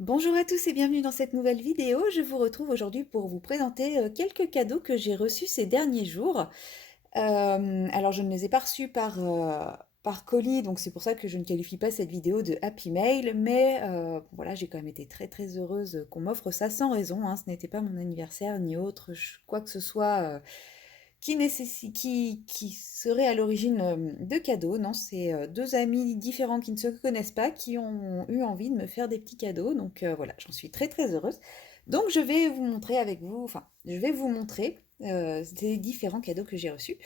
Bonjour à tous et bienvenue dans cette nouvelle vidéo. Je vous retrouve aujourd'hui pour vous présenter quelques cadeaux que j'ai reçus ces derniers jours. Alors je ne les ai pas reçus par colis, donc c'est pour ça que je ne qualifie pas cette vidéo de Happy Mail, mais voilà, j'ai quand même été très très heureuse qu'on m'offre ça sans raison, hein. Ce n'était pas mon anniversaire ni autre, quoi que ce soit qui serait à l'origine de cadeaux. Non, c'est deux amis différents qui ne se connaissent pas qui ont eu envie de me faire des petits cadeaux. Donc voilà, j'en suis très très heureuse. Donc je vais vous montrer avec vous, enfin, je vais vous montrer ces différents cadeaux que j'ai reçus.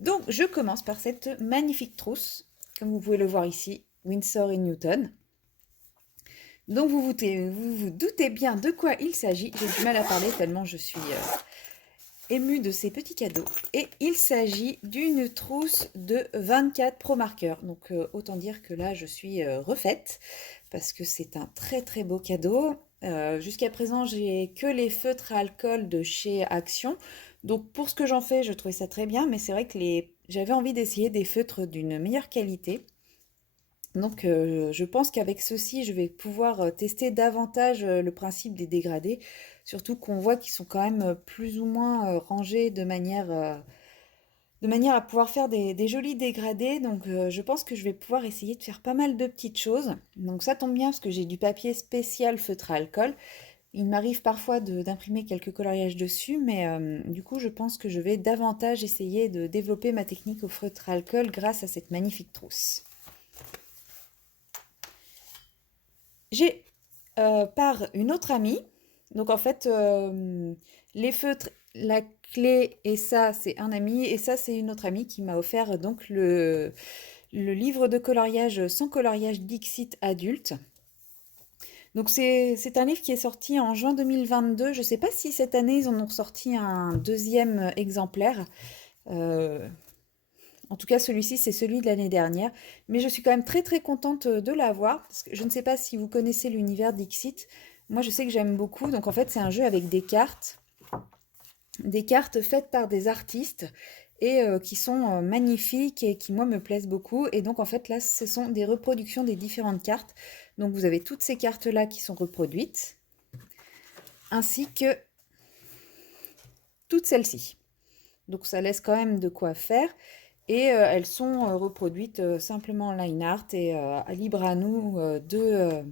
Donc je commence par cette magnifique trousse, comme vous pouvez le voir ici, Winsor et Newton. Donc vous doutez bien de quoi il s'agit. J'ai du mal à parler tellement je suis ému de ces petits cadeaux. Et il s'agit d'une trousse de 24 Pro marqueurs. Donc autant dire que là je suis refaite parce que c'est un très très beau cadeau. Jusqu'à présent j'ai que les feutres à alcool de chez Action. Donc pour ce que j'en fais je trouvais ça très bien, mais c'est vrai que j'avais envie d'essayer des feutres d'une meilleure qualité. Donc je pense qu'avec ceci, je vais pouvoir tester davantage le principe des dégradés, surtout qu'on voit qu'ils sont quand même plus ou moins rangés de manière à pouvoir faire des jolis dégradés. Donc je pense que je vais pouvoir essayer de faire pas mal de petites choses. Donc ça tombe bien parce que j'ai du papier spécial feutre à alcool. Il m'arrive parfois d'imprimer quelques coloriages dessus, mais du coup je pense que je vais davantage essayer de développer ma technique au feutre à alcool grâce à cette magnifique trousse. J'ai par une autre amie. Donc en fait, les feutres, la clé et ça, c'est un ami. Et ça, c'est une autre amie qui m'a offert donc le livre de coloriage sans coloriage Dixit adulte. Donc c'est un livre qui est sorti en juin 2022. Je ne sais pas si cette année, ils en ont sorti un deuxième exemplaire. Euh, En tout cas, celui-ci, c'est celui de l'année dernière. Mais je suis quand même très très contente de l'avoir. Parce que je ne sais pas si vous connaissez l'univers Dixit. Moi, je sais que j'aime beaucoup. Donc en fait, c'est un jeu avec des cartes faites par des artistes et qui sont magnifiques et qui, moi, me plaisent beaucoup. Et donc en fait, là, ce sont des reproductions des différentes cartes. Donc vous avez toutes ces cartes-là qui sont reproduites, ainsi que toutes celles-ci. Donc ça laisse quand même de quoi faire. Et elles sont reproduites simplement en line art et libre à nous de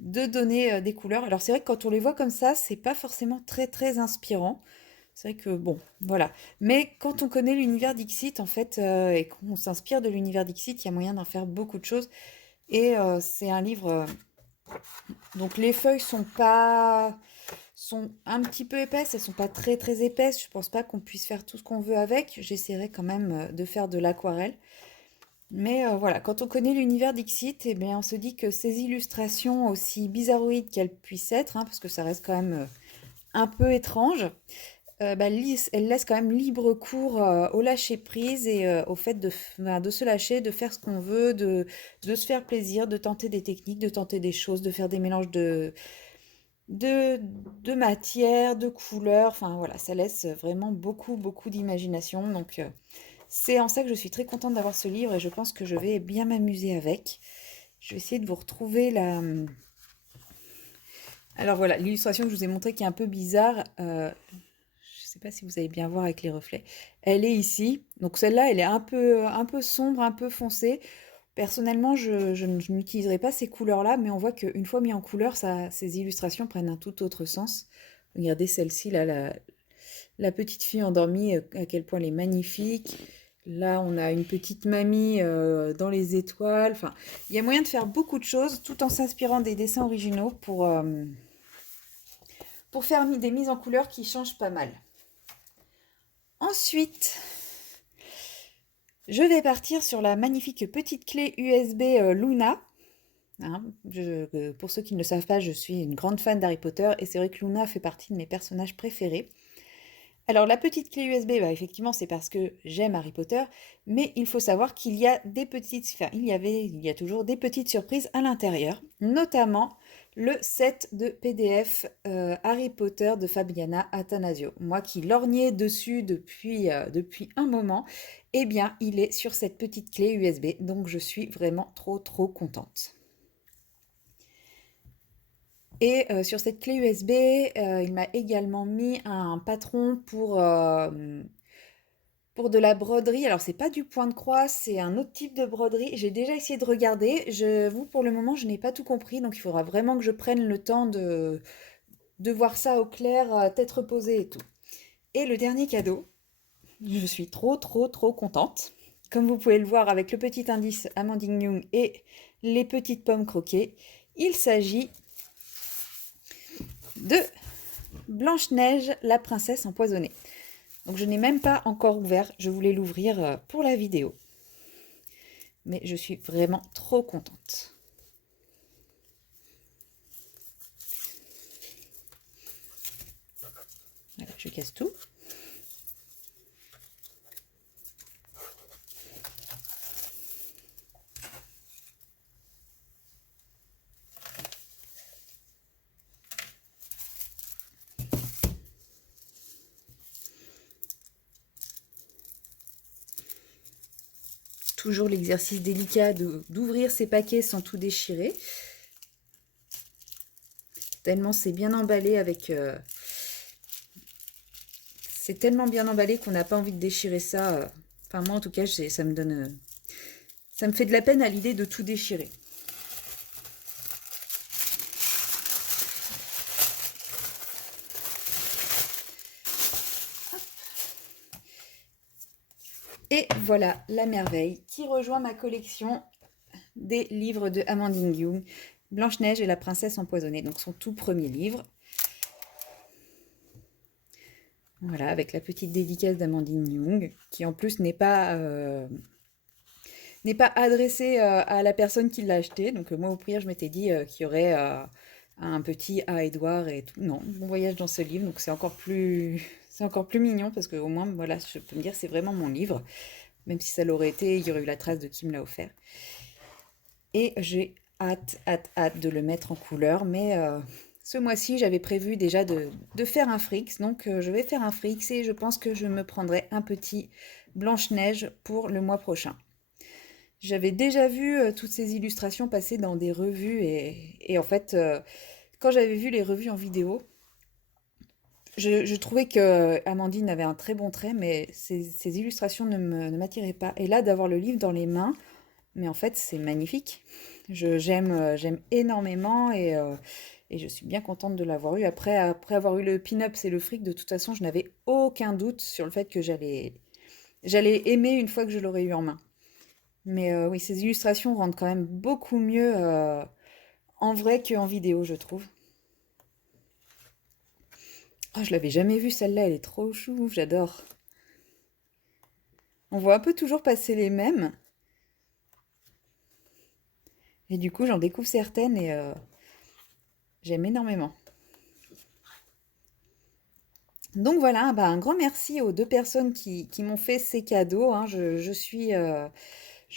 donner des couleurs. Alors c'est vrai que quand on les voit comme ça, c'est pas forcément très très inspirant. C'est vrai que bon, voilà. Mais quand on connaît l'univers Dixit, en fait, et qu'on s'inspire de l'univers Dixit, il y a moyen d'en faire beaucoup de choses. Et c'est un livre. Donc les feuilles sont un petit peu épaisses, elles sont pas très très épaisses. Je pense pas qu'on puisse faire tout ce qu'on veut avec. J'essaierai quand même de faire de l'aquarelle. Mais voilà, quand on connaît l'univers Dixit, eh bien, on se dit que ces illustrations, aussi bizarroïdes qu'elles puissent être, hein, parce que ça reste quand même un peu étrange, bah, elles laissent quand même libre cours au lâcher-prise et au fait de se lâcher, de faire ce qu'on veut, de se faire plaisir, de tenter des techniques, de tenter des choses, de faire des mélanges de, de matière, de couleurs. Enfin voilà, ça laisse vraiment beaucoup, beaucoup d'imagination. Donc c'est en ça que je suis très contente d'avoir ce livre et je pense que je vais bien m'amuser avec. Je vais essayer de vous retrouver la... Alors voilà, l'illustration que je vous ai montrée qui est un peu bizarre. Je ne sais pas si vous allez bien voir avec les reflets. Elle est ici. Donc celle-là, elle est un peu sombre, un peu foncée. Personnellement, je n'utiliserai pas ces couleurs-là, mais on voit qu'une fois mis en couleur, ces illustrations prennent un tout autre sens. Regardez celle-ci, là, la petite fille endormie, à quel point elle est magnifique. Là, on a une petite mamie dans les étoiles. Enfin, il y a moyen de faire beaucoup de choses tout en s'inspirant des dessins originaux pour faire des mises en couleur qui changent pas mal. Ensuite, je vais partir sur la magnifique petite clé USB Luna. Hein, pour ceux qui ne le savent pas, je suis une grande fan d'Harry Potter et c'est vrai que Luna fait partie de mes personnages préférés. Alors la petite clé USB, bah, effectivement, c'est parce que j'aime Harry Potter, mais il faut savoir qu'il y a des petites, enfin, il y a toujours des petites surprises à l'intérieur, notamment le set de PDF Harry Potter de Fabiana Attanasio. Moi qui lorgnais dessus depuis un moment, eh bien, il est sur cette petite clé USB, donc je suis vraiment trop trop contente. Et sur cette clé USB, il m'a également mis un patron pour de la broderie. Alors c'est pas du point de croix, c'est un autre type de broderie. J'ai déjà essayé de regarder. J'avoue, pour le moment, je n'ai pas tout compris, donc il faudra vraiment que je prenne le temps de voir ça au clair, tête reposée et tout. Et le dernier cadeau, je suis trop contente. Comme vous pouvez le voir avec le petit indice Amandine Young et les petites pommes croquées, il s'agit de Blanche-Neige, la princesse empoisonnée. Donc je n'ai même pas encore ouvert, je voulais l'ouvrir pour la vidéo. Mais je suis vraiment trop contente. Voilà, je casse tout. Toujours l'exercice délicat d'ouvrir ces paquets sans tout déchirer. Tellement c'est bien emballé avec... c'est tellement bien emballé qu'on n'a pas envie de déchirer ça. Enfin moi en tout cas, ça me donne... ça me fait de la peine à l'idée de tout déchirer. Et voilà la merveille qui rejoint ma collection des livres de Amandine Young, Blanche-Neige et la princesse empoisonnée, donc son tout premier livre. Voilà, avec la petite dédicace d'Amandine Young, qui en plus n'est pas adressée à la personne qui l'a acheté. Donc moi au pire je m'étais dit qu'il y aurait un petit à Édouard et tout. Non, bon voyage dans ce livre, donc c'est encore plus c'est encore plus mignon parce que au moins voilà, je peux me dire c'est vraiment mon livre. Même si ça l'aurait été, il y aurait eu la trace de qui me l'a offert. Et j'ai hâte de le mettre en couleur. Mais ce mois-ci, j'avais prévu déjà de faire un Frix. Donc je vais faire un Frix et je pense que je me prendrai un petit Blanche-Neige pour le mois prochain. J'avais déjà vu toutes ces illustrations passer dans des revues et en fait, quand j'avais vu les revues en vidéo, je trouvais que Amandine avait un très bon trait, mais ces illustrations ne m'attiraient pas. Et là, d'avoir le livre dans les mains, mais en fait, c'est magnifique. J'aime énormément et je suis bien contente de l'avoir eu. Après avoir eu le pin-ups et le fric, de toute façon, je n'avais aucun doute sur le fait que j'allais aimer une fois que je l'aurais eu en main. Mais oui, ces illustrations rendent quand même beaucoup mieux en vrai qu'en vidéo, je trouve. Oh, je l'avais jamais vue celle-là, elle est trop chou, j'adore. On voit un peu toujours passer les mêmes, et du coup j'en découvre certaines et j'aime énormément. Donc voilà, bah, un grand merci aux deux personnes qui m'ont fait ces cadeaux, hein. Je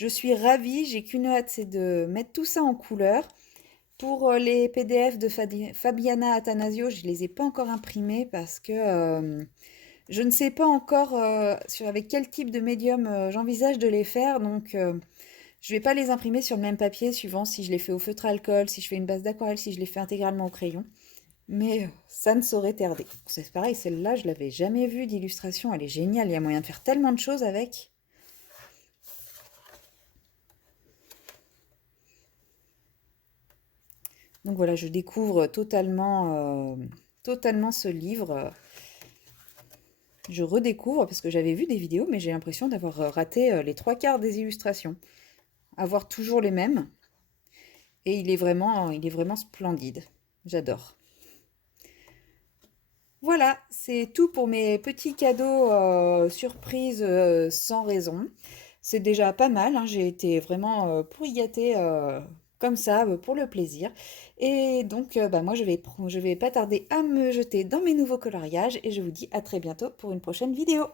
suis ravie, j'ai qu'une hâte, c'est de mettre tout ça en couleur. Pour les PDF de Fabiana Attanasio, je ne les ai pas encore imprimés parce que je ne sais pas encore avec quel type de médium j'envisage de les faire. Donc je ne vais pas les imprimer sur le même papier suivant si je les fais au feutre à alcool, si je fais une base d'aquarelle, si je les fais intégralement au crayon. Mais ça ne saurait tarder. C'est pareil, celle-là, je l'avais jamais vue d'illustration. Elle est géniale, il y a moyen de faire tellement de choses avec. Donc voilà, je découvre totalement ce livre. Je redécouvre parce que j'avais vu des vidéos, mais j'ai l'impression d'avoir raté les trois quarts des illustrations. Avoir toujours les mêmes. Et il est vraiment splendide. J'adore. Voilà, c'est tout pour mes petits cadeaux surprises sans raison. C'est déjà pas mal, hein, j'ai été vraiment pourri gâtée comme ça pour le plaisir. Et donc bah, moi je vais pas tarder à me jeter dans mes nouveaux coloriages et je vous dis à très bientôt pour une prochaine vidéo.